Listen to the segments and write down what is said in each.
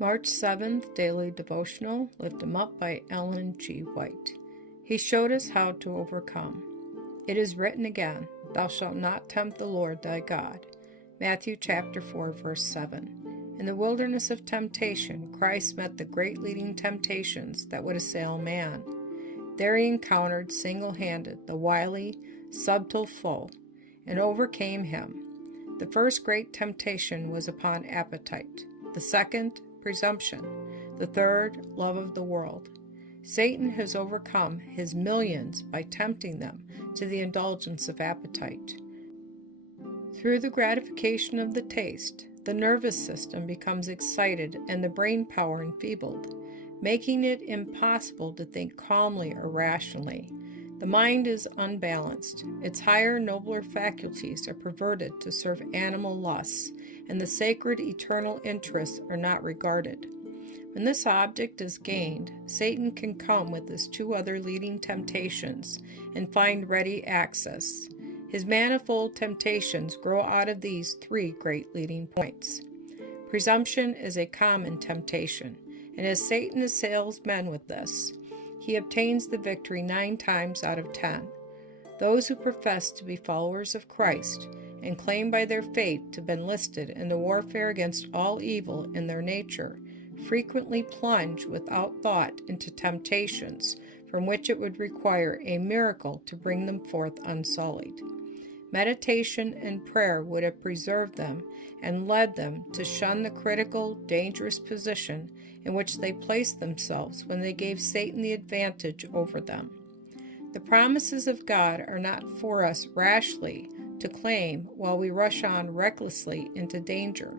March 7th, Daily Devotional, Lift 'em Up by Ellen G. White. He showed us how to overcome. It is written again, Thou shalt not tempt the Lord thy God. Matthew chapter 4, verse 7. In the wilderness of temptation, Christ met the great leading temptations that would assail man. There he encountered single-handed the wily, subtle foe, and overcame him. The first great temptation was upon appetite. The second, presumption. The third, love of the world. Satan has overcome his millions by tempting them to the indulgence of appetite. Through the gratification of the taste, the nervous system becomes excited and the brain power enfeebled, making it impossible to think calmly or rationally. The mind is unbalanced. Its higher, nobler faculties are perverted to serve animal lusts, and the sacred eternal interests are not regarded. When this object is gained, Satan can come with his two other leading temptations and find ready access. His manifold temptations grow out of these three great leading points. Presumption is a common temptation, and as Satan assails men with this, he obtains the victory 9 times out of 10. Those who profess to be followers of Christ and claim by their faith to have been enlisted in the warfare against all evil in their nature frequently plunge without thought into temptations from which it would require a miracle to bring them forth unsullied. Meditation and prayer would have preserved them and led them to shun the critical, dangerous position in which they placed themselves when they gave Satan the advantage over them. The promises of God are not for us rashly to claim while we rush on recklessly into danger,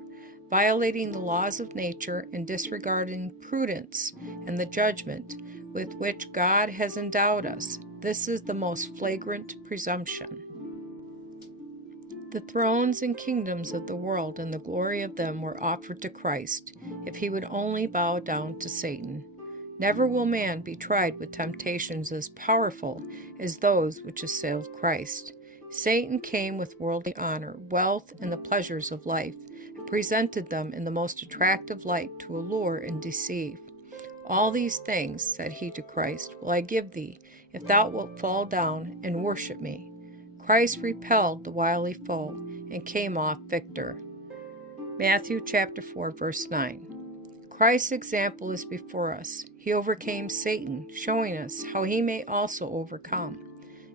violating the laws of nature and disregarding prudence and the judgment with which God has endowed us. This is the most flagrant presumption. The thrones and kingdoms of the world and the glory of them were offered to Christ, if he would only bow down to Satan. Never will man be tried with temptations as powerful as those which assailed Christ. Satan came with worldly honor, wealth, and the pleasures of life, and presented them in the most attractive light to allure and deceive. All these things, said he to Christ, will I give thee, if thou wilt fall down and worship me. Christ repelled the wily foe and came off victor. Matthew chapter 4, verse 9. Christ's example is before us. He overcame Satan, showing us how he may also overcome.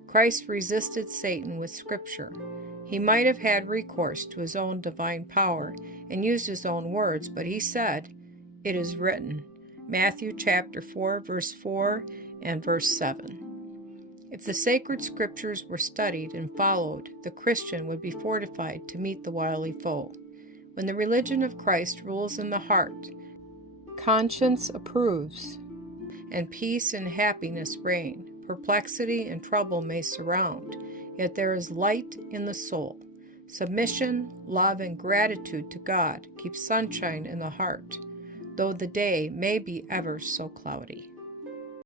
Christ resisted Satan with Scripture. He might have had recourse to his own divine power and used his own words, but he said, It is written. Matthew chapter 4, verse 4 and verse 7. If the sacred Scriptures were studied and followed, the Christian would be fortified to meet the wily foe. When the religion of Christ rules in the heart, conscience approves, and peace and happiness reign. Perplexity and trouble may surround, yet there is light in the soul. Submission, love, and gratitude to God keep sunshine in the heart, though the day may be ever so cloudy.